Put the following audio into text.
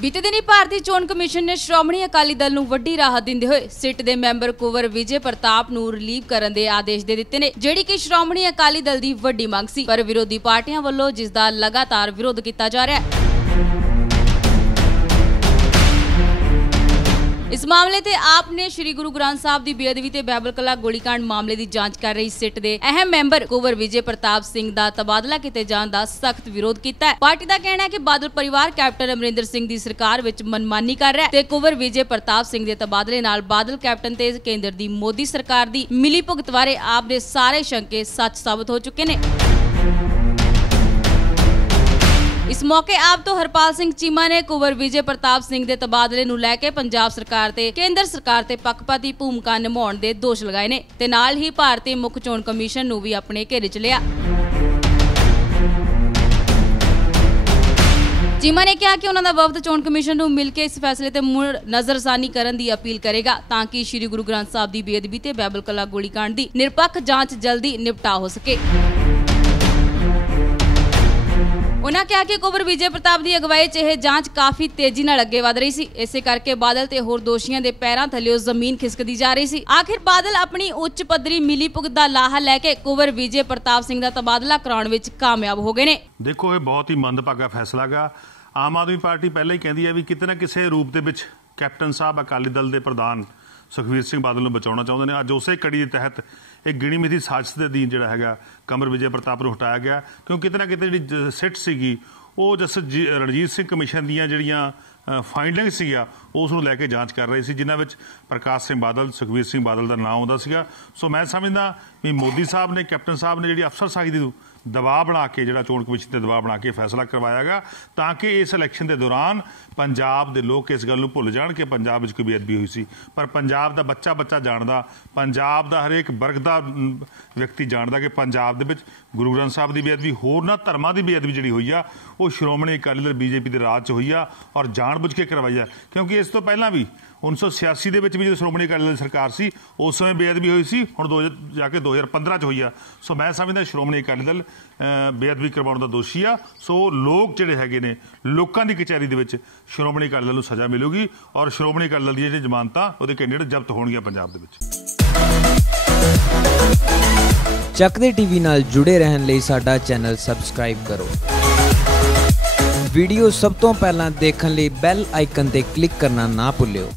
ਬੀਤੇ ਦਿਨੀ ਭਾਰਤੀ ਚੋਣ ਕਮਿਸ਼ਨ ਨੇ ਸ਼੍ਰੋਮਣੀ ਅਕਾਲੀ ਦਲ ਨੂੰ ਵੱਡੀ ਰਾਹਤ ਦਿੰਦੇ ਹੋਏ ਸਿੱਟ ਦੇ ਮੈਂਬਰ ਕੁਵਰ ਵਿਜੇ ਪ੍ਰਤਾਪ ਨੂੰ ਰਿਲੀਵ ਕਰਨ ਦੇ ਆਦੇਸ਼ ਦੇ ਦਿੱਤੇ ਨੇ, ਜਿਹੜੀ ਕਿ ਸ਼੍ਰੋਮਣੀ ਅਕਾਲੀ ਦਲ ਦੀ ਵੱਡੀ ਮੰਗ ਸੀ। ਪਰ ਵਿਰੋਧੀ ਪਾਰਟੀਆਂ ਵੱਲੋਂ ਜਿਸ ਦਾ ਲਗਾਤਾਰ ਵਿਰੋਧ ਕੀਤਾ ਜਾ ਰਿਹਾ ਹੈ। ਇਸ ਮਾਮਲੇ ਤੇ ਆਪ ਨੇ ਸ੍ਰੀ ਗੁਰੂ ਗ੍ਰੰਥ ਸਾਹਿਬ ਦੀ ਬੇਅਦਬੀ ਤੇ ਬਾਈਬਲ ਕਲਾ ਗੋਲੀकांड ਮਾਮਲੇ ਦੀ ਜਾਂਚ ਕਰ ਰਹੀ ਸਿੱਟ ਦੇ ਅਹਿਮ ਮੈਂਬਰ ਕੁਵਰ ਵਿਜੇ ਪ੍ਰਤਾਪ ਸਿੰਘ ਦਾ ਤਬਾਦਲਾ ਕੀਤੇ ਜਾਣ ਦਾ ਸਖਤ ਵਿਰੋਧ ਕੀਤਾ ਹੈ। ਪਾਰਟੀ ਦਾ ਕਹਿਣਾ ਹੈ ਕਿ ਬਾਦਲ ਪਰਿਵਾਰ ਕੈਪਟਨ ਅਮਰਿੰਦਰ ਸਿੰਘ ਦੀ ਸਰਕਾਰ ਵਿੱਚ ਮਨਮਾਨੀ ਕਰ ਰਿਹਾ ਹੈ ਤੇ ਕੁਵਰ ਵਿਜੇ ਪ੍ਰਤਾਪ ਸਿੰਘ ਦੇ ਤਬਾਦਲੇ ਨਾਲ ਬਾਦਲ ਕੈਪਟਨ ਤੇ ਕੇਂਦਰ ਦੀ ਮੋਦੀ ਸਰਕਾਰ ਦੀ ਮਿਲੀ ਭੁਗਤ ਬਾਰੇ ਆਪ ਦੇ ਸਾਰੇ ਸ਼ੰਕੇ ਸੱਚ ਸਾਬਤ ਹੋ ਚੁੱਕੇ ਨੇ। ਇਸ ਮੌਕੇ ਆਪ ਤੋਂ ਹਰਪਾਲ ਸਿੰਘ ਚੀਮਾ ਨੇ ਕੁਵਰ ਵਿਜੇ ਪ੍ਰਤਾਪ ਸਿੰਘ ਦੇ ਤਬਾਦਲੇ ਨੂੰ ਲੈ ਕੇ ਪੰਜਾਬ ਸਰਕਾਰ ਤੇ ਕੇਂਦਰ ਸਰਕਾਰ ਤੇ ਪੱਖਪਾਤੀ ਭੂਮਿਕਾ ਨਿਭਾਉਣ ਦੇ ਦੋਸ਼ ਲਗਾਏ ਨੇ ਤੇ ਨਾਲ ਹੀ ਭਾਰਤੀ ਮੁੱਖ ਚੋਣ ਕਮਿਸ਼ਨ ਨੂੰ ਵੀ ਆਪਣੇ ਘੇਰੇ 'ਚ ਲਿਆ। ਚੀਮਾ ਨੇ ਕਿਹਾ ਕਿ ਉਹਨਾਂ ਦਾ ਵਫਦ ਚੋਣ ਕਮਿਸ਼ਨ ਨੂੰ ਮਿਲ ਕੇ ਇਸ ਫੈਸਲੇ ਤੇ ਮੁੜ ਨਜ਼ਰਸਾਨੀ ਕਰਨ ਦੀ ਅਪੀਲ ਕਰੇਗਾ ਤਾਂ ਕਿ ਸ੍ਰੀ ਗੁਰੂ ਗ੍ਰੰਥ ਸਾਹਿਬ ਦੀ ਬੇਅਦਬੀ ਤੇ ਬਾਈਬਲ ਕਲਾ ਗੋਲੀकांड ਦੀ ਨਿਰਪੱਖ ਜਾਂਚ ਜਲਦੀ ਨਿਪਟਾ ਹੋ ਸਕੇ। ਉਹਨਾਂ ਕਿਹਾ ਕਿ ਕੁਬਰ ਵਿਜੇ ਪ੍ਰਤਾਪ ਦੀ ਅਗਵਾਈ 'ਚ ਇਹ ਜਾਂਚ ਕਾਫੀ ਤੇਜ਼ੀ ਨਾਲ ਅੱਗੇ ਵਧ ਰਹੀ ਸੀ। ਇਸੇ ਕਰਕੇ ਬਾਦਲ ਤੇ ਹੋਰ ਦੋਸ਼ੀਆਂ ਦੇ ਪੈਰਾਂ ਥੱਲੇੋਂ ਜ਼ਮੀਨ ਖਿਸਕਦੀ ਜਾ ਰਹੀ ਸੀ। ਆਖਿਰ ਬਾਦਲ ਆਪਣੀ ਉੱਚ ਪੱਧਰੀ ਮਿਲੀ ਭੁਗਤ ਦਾ ਲਾਹਾ ਲੈ ਕੇ ਕੁਬਰ ਵਿਜੇ ਪ੍ਰਤਾਪ ਸਿੰਘ ਦਾ ਤਬਾਦਲਾ ਕਰਾਉਣ ਵਿੱਚ ਕਾਮਯਾਬ ਹੋ ਗਏ ਨੇ। ਦੇਖੋ, ਇਹ ਬਹੁਤ ਹੀ ਮੰਦਭਾਗਾ ਫੈਸਲਾ ਗਾ। ਆਮ ਆਦਮੀ ਪਾਰਟੀ ਪਹਿਲਾਂ ਹੀ ਕਹਿੰਦੀ ਹੈ ਵੀ ਕਿਤੇ ਨਾ ਕਿਸੇ ਰੂਪ ਦੇ ਵਿੱਚ ਕੈਪਟਨ ਸਾਹਿਬ ਅਕਾਲੀ ਦਲ ਦੇ ਪ੍ਰਧਾਨ ਸੁਖਵੀਰ ਸਿੰਘ ਬਾਦਲ ਨੂੰ ਬਚਾਉਣਾ ਚਾਹੁੰਦੇ ਨੇ। ਅੱਜ ਉਸੇ ਕੜੀ ਦੇ ਤਹਿਤ ਇਹ ਗਿਣੀ ਮਿਥੀ ਸਾਜ਼ਿਸ਼ ਦੇ ਅਧੀਨ ਜਿਹੜਾ ਹੈਗਾ ਕਮਰ ਵਿਜੇ ਪ੍ਰਤਾਪ ਨੂੰ ਹਟਾਇਆ ਗਿਆ, ਕਿਉਂਕਿ ਕਿਤੇ ਨਾ ਕਿਤੇ ਜਿਹੜੀ ਸਿੱਟ ਸੀਗੀ, ਉਹ ਜਸ ਜੀ- ਰਣਜੀਤ ਸਿੰਘ ਕਮਿਸ਼ਨ ਦੀਆਂ ਜਿਹੜੀਆਂ ਫਾਈਂਡਿੰਗ ਸੀਗਾ ਉਸ ਨੂੰ ਲੈ ਕੇ ਜਾਂਚ ਕਰ ਰਹੀ ਸੀ, ਜਿਨ੍ਹਾਂ ਵਿੱਚ ਪ੍ਰਕਾਸ਼ ਸਿੰਘ ਬਾਦਲ, ਸੁਖਵੀਰ ਸਿੰਘ ਬਾਦਲ ਦਾ ਨਾਮ ਆਉਂਦਾ ਸੀਗਾ। ਸੋ ਮੈਂ ਸਮਝਦਾ ਵੀ ਮੋਦੀ ਸਾਹਿਬ ਨੇ, ਕੈਪਟਨ ਸਾਹਿਬ ਨੇ ਜਿਹੜੀ ਅਫਸਰ ਅਫਸਰਸ਼ਾਹੀ ਦੀ ਦਬਾਅ ਬਣਾ ਕੇ, ਜਿਹੜਾ ਚੋਣ ਕਮਿਸ਼ਨ ਤੇ ਦਬਾਅ ਬਣਾ ਕੇ ਫੈਸਲਾ ਕਰਵਾਇਆਗਾ, ਤਾਂ ਕਿ ਇਸ ਇਲੈਕਸ਼ਨ ਦੇ ਦੌਰਾਨ ਪੰਜਾਬ ਦੇ ਲੋਕ ਇਸ ਗੱਲ ਨੂੰ ਭੁੱਲ ਜਾਣ ਕਿ ਪੰਜਾਬ ਵਿੱਚ ਕੋਈ ਬੇਅਦਬੀ ਹੋਈ ਸੀ। ਪਰ ਪੰਜਾਬ ਦਾ ਬੱਚਾ ਬੱਚਾ ਜਾਣਦਾ, ਪੰਜਾਬ ਦਾ ਹਰੇਕ ਵਰਗ ਦਾ ਵਿਅਕਤੀ ਜਾਣਦਾ ਕਿ ਪੰਜਾਬ ਦੇ ਵਿੱਚ ਗੁਰੂ ਗ੍ਰੰਥ ਸਾਹਿਬ ਦੀ ਬੇਅਦਬੀ, ਹੋਰ ਨਾ ਧਰਮਾਂ ਦੀ ਬੇਅਦਬੀ ਜਿਹੜੀ ਹੋਈ ਆ, ਉਹ ਸ਼੍ਰੋਮਣੀ ਅਕਾਲੀ ਦਲ ਬੀਜੇਪੀ ਦੇ ਰਾਜ 'ਚ ਹੋਈ ਆ ਔਰ ਜਾਣਬੁੱਝ ਕੇ ਕਰਵਾਈ ਆ। ਕਿਉਂਕਿ ਇਸ ਤੋਂ ਪਹਿਲਾਂ ਵੀ 1986 ਦੇ ਵਿੱਚ ਵੀ ਜਦੋਂ ਸ਼੍ਰੋਮਣੀ ਅਕਾਲੀ ਦਲ ਸਰਕਾਰ ਸੀ, ਉਸ ਸਮੇਂ ਬੇਅਦਬੀ ਹੋਈ ਸੀ, ਹੁਣ ਦੋ ਹਜ਼ਾਰ- ਜਾ ਕੇ 2015 ਚ ਹੋਈ ਆ। ਸੋ ਮੈਂ ਸਮਝਦਾ ਸ਼੍ਰੋਮਣੀ ਅਕਾਲੀ ਦਲ ਬੇਅਦਬੀ ਕਰਵਾਉਣ ਦਾ ਦੋਸ਼ੀ ਆ। ਸੋ ਲੋਕ ਜਿਹੜੇ ਹੈਗੇ ਨੇ, ਲੋਕਾਂ ਦੀ ਕਚਹਿਰੀ ਦੇ ਵਿੱਚ ਸ਼੍ਰੋਮਣੀ ਅਕਾਲੀ ਦਲ ਨੂੰ ਸਜ਼ਾ ਮਿਲੂਗੀ ਔਰ ਸ਼੍ਰੋਮਣੀ ਅਕਾਲੀ ਦਲ ਦੀਆਂ ਜਿਹੜੀਆਂ ਜ਼ਮਾਨਤਾਂ, ਉਹਦੇ ਕੈਂਡੀਡੇਟ ਜ਼ਬਤ ਹੋਣਗੀਆਂ ਪੰਜਾਬ ਦੇ ਵਿੱਚ। ਚੱਕਦੇ ਟੀਵੀ ਨਾਲ ਜੁੜੇ ਰਹਿਣ ਲਈ ਸਾਡਾ ਚੈਨਲ ਸਬਸਕ੍ਰਾਈਬ ਕਰੋ। ਵੀਡੀਓ ਸਭ ਤੋਂ ਪਹਿਲਾਂ ਦੇਖਣ ਲਈ ਬੈਲ ਆਈਕਨ ਤੇ ਕਲਿੱਕ ਕਰਨਾ ਨਾ ਭੁੱਲਿਓ।